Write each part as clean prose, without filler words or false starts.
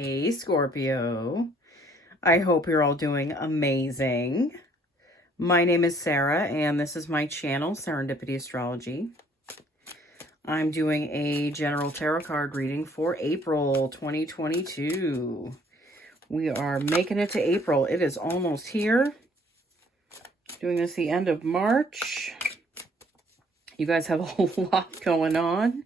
Hey, Scorpio. I hope you're all doing amazing. My name is Sarah, and this is my channel, Serendipity Astrology. I'm doing a general tarot card reading for April 2022. We are making it to April. It is almost here. Doing this the end of March. You guys have a lot going on.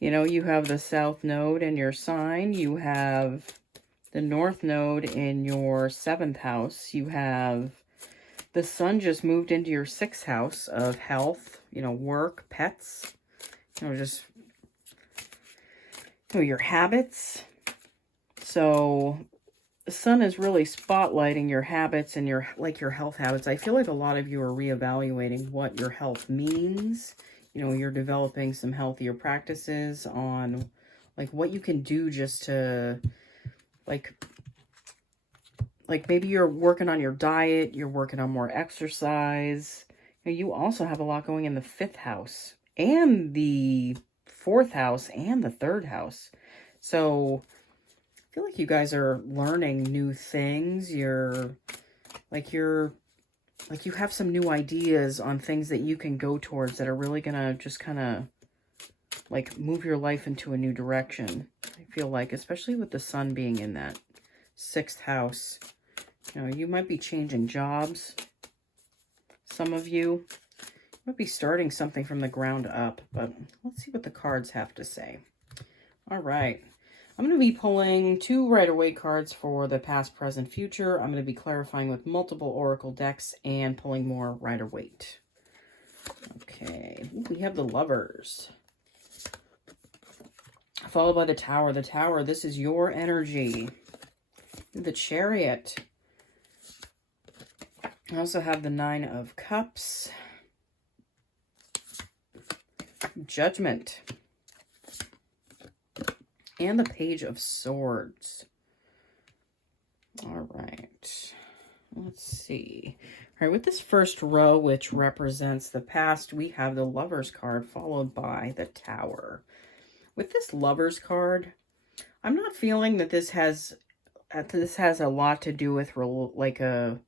You know, you have the South Node in your sign. You have the North Node in your 7th house. You have the Sun just moved into your 6th house of health, you know, work, pets, you know, just, you know, your habits. So the Sun is really spotlighting your habits and your health habits. I feel like a lot of you are reevaluating what your health means. You know, you're developing some healthier practices on like what you can do just to like maybe you're working on your diet, you're working on more exercise. You also have a lot going in the 5th house and the 4th house and the 3rd house. So I feel like you guys are learning new things. You have some new ideas on things that you can go towards that are really gonna just kind of like move your life into a new direction. I feel like, especially with the Sun being in that 6th house, you know, you might be changing jobs. Some of you might be starting something from the ground up, but let's see what the cards have to say. All right. I'm going to be pulling 2 Rider-Waite cards for the past, present, future. I'm going to be clarifying with multiple oracle decks and pulling more Rider-Waite. Okay. Ooh, we have the Lovers. Followed by the Tower. The Tower, this is your energy. The Chariot. I also have the 9 of Cups. Judgment. And the Page of Swords. All right. Let's see. All right, with this first row, which represents the past, we have the Lovers card followed by the Tower. With this Lovers card, I'm not feeling that this has a lot to do with I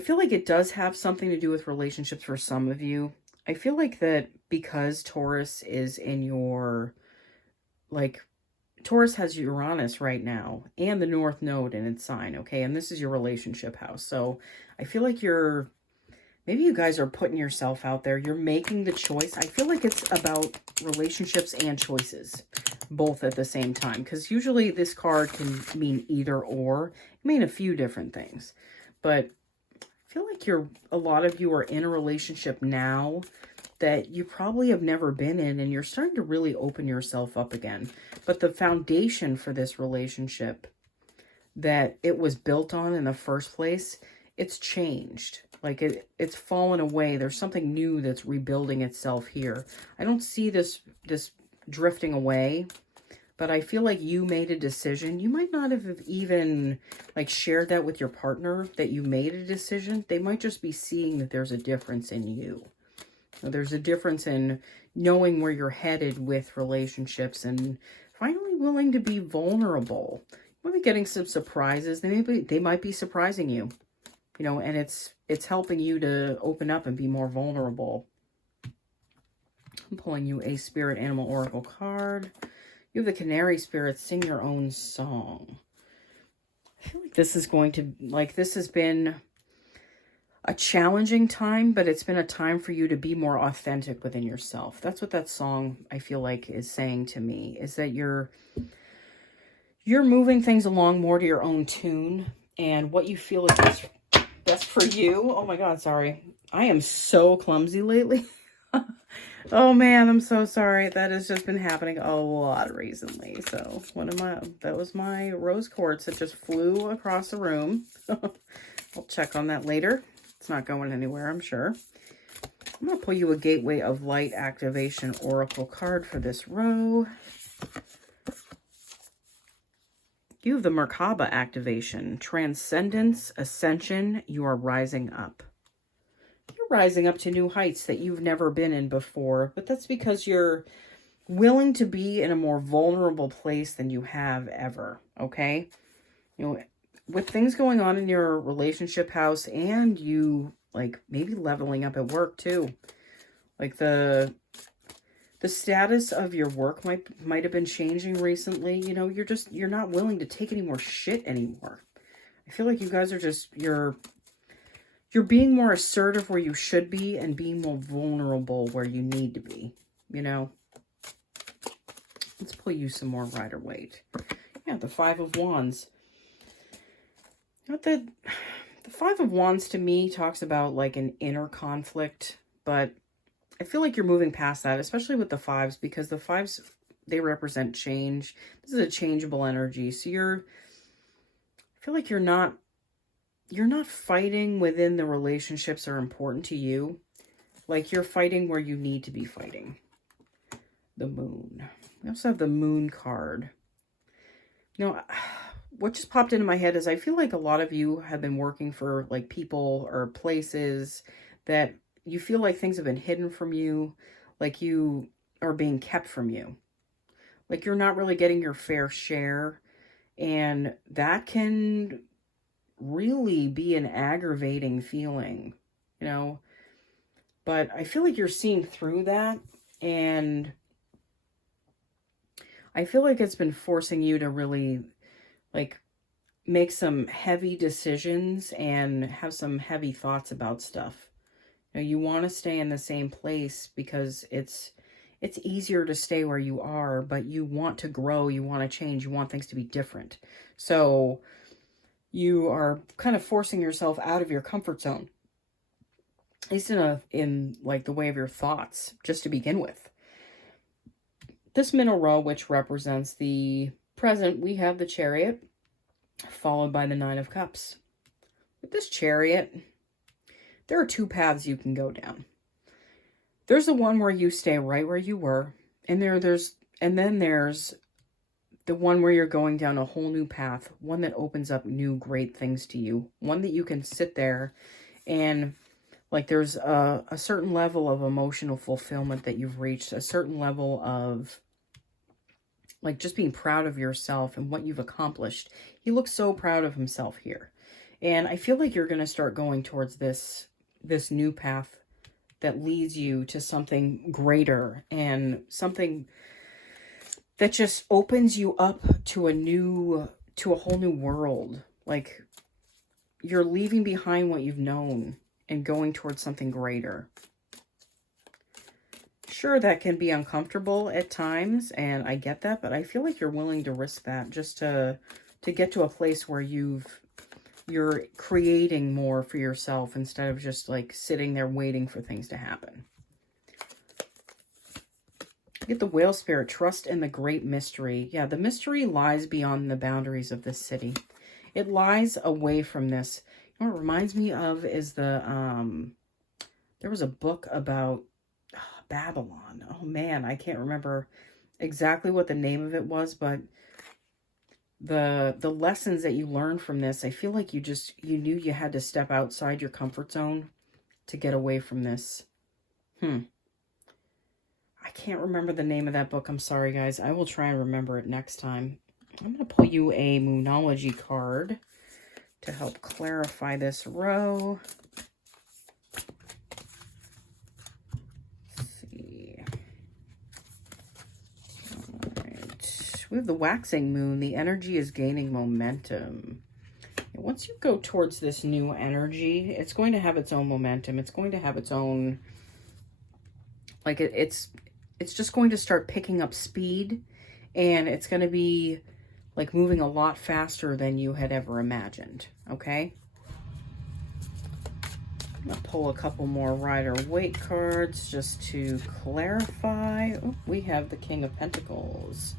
feel like it does have something to do with relationships for some of you. I feel like that because Taurus is in your, Taurus has Uranus right now and the North Node in its sign, okay? And this is your relationship house. So I feel like maybe you guys are putting yourself out there. You're making the choice. I feel like it's about relationships and choices, both at the same time. Because usually this card can mean either or. It can mean a few different things. But I feel like a lot of you are in a relationship now that you probably have never been in, and you're starting to really open yourself up again. But the foundation for this relationship that it was built on in the first place, it's changed. Like it's fallen away. There's something new that's rebuilding itself here. I don't see this drifting away, but I feel like you made a decision. You might not have even shared that with your partner, that you made a decision. They might just be seeing that there's a difference in you. There's a difference in knowing where you're headed with relationships and finally willing to be vulnerable. You might be getting some surprises. They might be surprising you, you know, and it's helping you to open up and be more vulnerable. I'm pulling you a Spirit Animal Oracle card. You have the Canary Spirit, Sing Your Own Song. I feel like this is this has been a challenging time, but it's been a time for you to be more authentic within yourself. That's what that song, I feel like, is saying to me, is that you're moving things along more to your own tune and what you feel is best for you. Oh my God, sorry. I am so clumsy lately. Oh man, I'm so sorry. That has just been happening a lot recently. So that was my rose quartz that just flew across the room. I'll check on that later. It's not going anywhere, I'm sure. I'm going to pull you a Gateway of Light Activation Oracle card for this row. You have the Merkaba activation. Transcendence, Ascension, you are rising up. You're rising up to new heights that you've never been in before, but that's because you're willing to be in a more vulnerable place than you have ever, okay? You know, with things going on in your relationship house and you, like, maybe leveling up at work too. Like, the status of your work might have been changing recently. You know, you're not willing to take any more shit anymore. I feel like you guys are just, you're being more assertive where you should be and being more vulnerable where you need to be, you know? Let's pull you some more Rider-Waite. Yeah, the Five of Wands. Not that the Five of Wands to me talks about like an inner conflict, but I feel like you're moving past that, especially with the fives, because the fives, they represent change. This is a changeable energy. So I feel like you're not fighting within the relationships that are important to you. Like, you're fighting where you need to be fighting. The Moon. We also have the Moon card. You know, what just popped into my head is I feel like a lot of you have been working for like people or places that you feel like things have been hidden from you, like you are being kept from you. Like, you're not really getting your fair share, and that can really be an aggravating feeling, you know? But I feel like you're seeing through that, and I feel like it's been forcing you to really, like, make some heavy decisions and have some heavy thoughts about stuff. You know, you want to stay in the same place because it's easier to stay where you are, but you want to grow, you want to change, you want things to be different. So you are kind of forcing yourself out of your comfort zone, at least in like the way of your thoughts, just to begin with. This middle row, which represents the present, we have the Chariot, followed by the Nine of Cups. With this Chariot, there are two paths you can go down. There's the one where you stay right where you were, and then there's the one where you're going down a whole new path, one that opens up new great things to you, one that you can sit there and, like, there's a certain level of emotional fulfillment that you've reached, a certain level of, like, just being proud of yourself and what you've accomplished. He looks so proud of himself here. And I feel like you're going to start going towards this new path that leads you to something greater and something that just opens you up to a whole new world. Like, you're leaving behind what you've known and going towards something greater. Sure, that can be uncomfortable at times, and I get that, but I feel like you're willing to risk that just to get to a place where you're creating more for yourself instead of just like sitting there waiting for things to happen. Get the Whale Spirit, trust in the great mystery. Yeah, the mystery lies beyond the boundaries of this city. It lies away from this. You know what it reminds me of is there was a book about Babylon. Oh man, I can't remember exactly what the name of it was, but the lessons that you learned from this, I feel like you knew you had to step outside your comfort zone to get away from this. I can't remember the name of that book. I'm sorry, guys. I will try and remember it next time. I'm going to pull you a Moonology card to help clarify this row. Let's see. All right. We have the Waxing Moon. The energy is gaining momentum. Once you go towards this new energy, it's going to have its own momentum. It's going to have its own, like, it's just going to start picking up speed, and it's going to be like moving a lot faster than you had ever imagined. Okay. I'm going to pull a couple more Rider-Waite cards just to clarify. Oh, we have the King of Pentacles.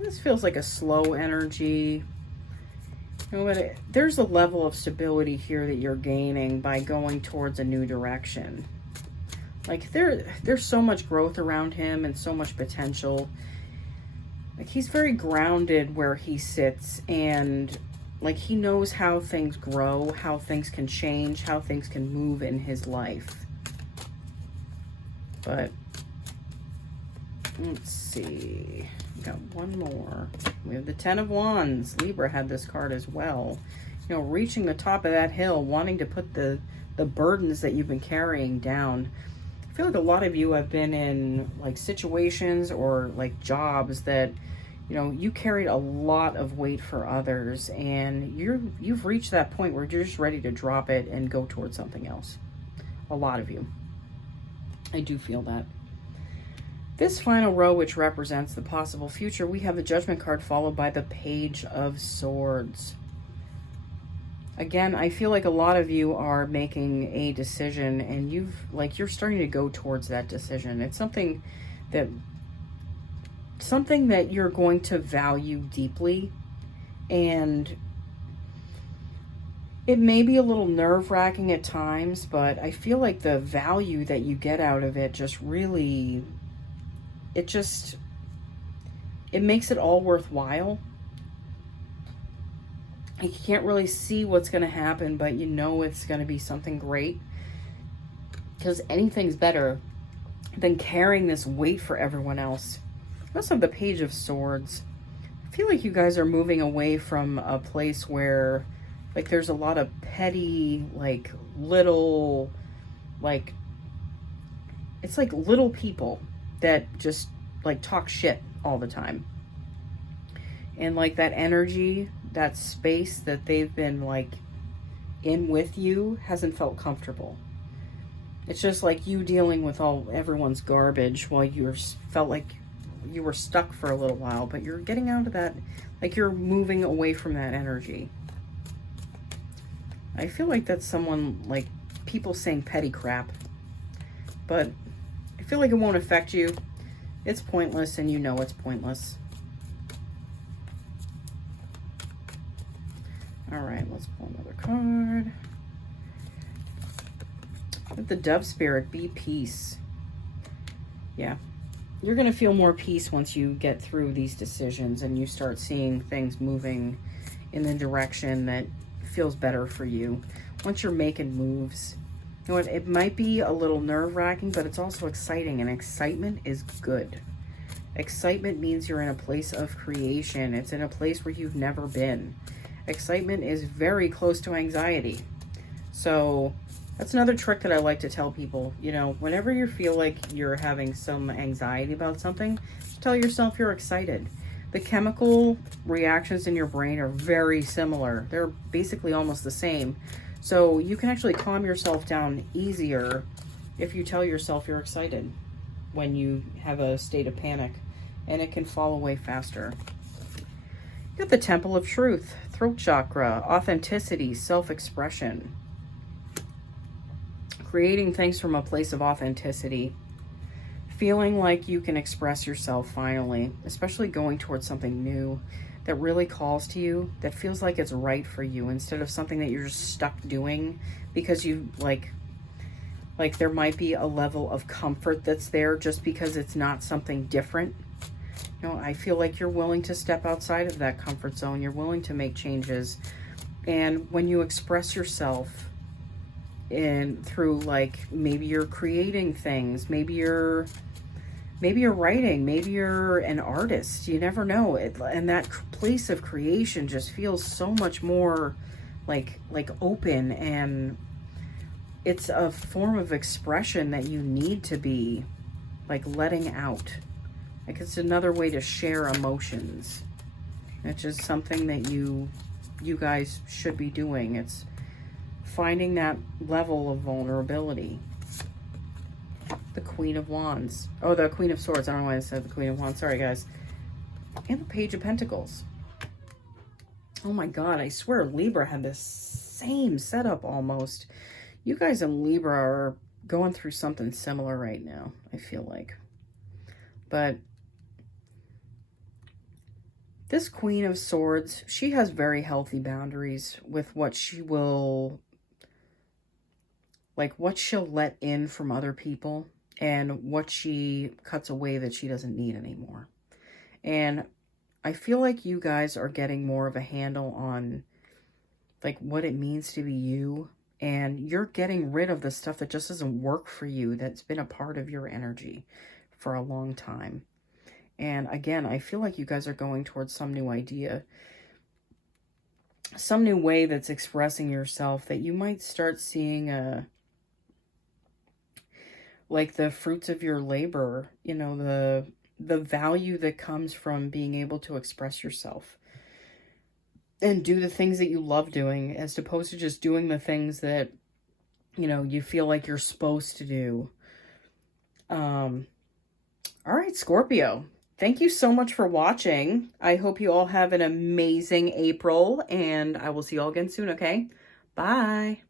This feels like a slow energy. You know what? There's a level of stability here that you're gaining by going towards a new direction. Like, there's so much growth around him and so much potential. Like, he's very grounded where he sits, and like, he knows how things grow, how things can change, how things can move in his life. But Let's see. Got one more. We have the Ten of Wands. Libra had this card as well. You know, reaching the top of that hill, wanting to put the burdens that you've been carrying down. I feel like a lot of you have been in like situations or like jobs that, you know, you carried a lot of weight for others, and you've reached that point where you're just ready to drop it and go towards something else. A lot of you. I do feel that. This final row, which represents the possible future, we have the Judgment card followed by the Page of Swords. Again, I feel like a lot of you are making a decision, and you're starting to go towards that decision. It's something that you're going to value deeply, and it may be a little nerve-wracking at times, but I feel like the value that you get out of it just really, it makes it all worthwhile. You can't really see what's going to happen, but you know it's going to be something great, because anything's better than carrying this weight for everyone else. I also have the Page of Swords. I feel like you guys are moving away from a place where like there's a lot of petty, like little, like it's like little people that just like talk shit all the time. And like that energy, that space that they've been like in with you hasn't felt comfortable. It's just like you dealing with everyone's garbage while you felt like you were stuck for a little while, but you're getting out of that, like you're moving away from that energy. I feel like that's someone, like people saying petty crap, but I feel like it won't affect you. It's pointless, and you know it's pointless. All right, let's pull another card. With the Dove Spirit, be peace. Yeah, you're going to feel more peace once you get through these decisions and you start seeing things moving in the direction that feels better for you. Once you're making moves, you know what, it might be a little nerve-wracking, but it's also exciting, and excitement is good. Excitement means you're in a place of creation. It's in a place where you've never been. Excitement is very close to anxiety. So that's another trick that I like to tell people. You know, whenever you feel like you're having some anxiety about something, just tell yourself you're excited. The chemical reactions in your brain are very similar. They're basically almost the same. So you can actually calm yourself down easier if you tell yourself you're excited when you have a state of panic, and it can fall away faster. You got the Temple of Truth, throat chakra, authenticity, self-expression. Creating things from a place of authenticity. Feeling like you can express yourself finally, especially going towards something new that really calls to you, that feels like it's right for you, instead of something that you're just stuck doing because you like there might be a level of comfort that's there just because it's not something different. You know, I feel like you're willing to step outside of that comfort zone. You're willing to make changes. And when you express yourself through like, maybe you're creating things, maybe you're writing, maybe you're an artist, you never know. And that place of creation just feels so much more like open, and it's a form of expression that you need to be like letting out. Like it's another way to share emotions. It's just something that you guys should be doing. It's finding that level of vulnerability. The Queen of Wands. Oh, the Queen of Swords. I don't know why I said the Queen of Wands. Sorry, guys. And the Page of Pentacles. Oh my God, I swear Libra had this same setup almost. You guys in Libra are going through something similar right now, I feel like. But this Queen of Swords, she has very healthy boundaries with what she will, like what she'll let in from other people, and what she cuts away that she doesn't need anymore. And I feel like you guys are getting more of a handle on like what it means to be you, and you're getting rid of the stuff that just doesn't work for you, that's been a part of your energy for a long time. And again, I feel like you guys are going towards some new idea, some new way that's expressing yourself, that you might start seeing like the fruits of your labor, you know, the value that comes from being able to express yourself and do the things that you love doing, as opposed to just doing the things that, you know, you feel like you're supposed to do. All right, Scorpio. Thank you so much for watching. I hope you all have an amazing April, and I will see you all again soon, okay? Bye.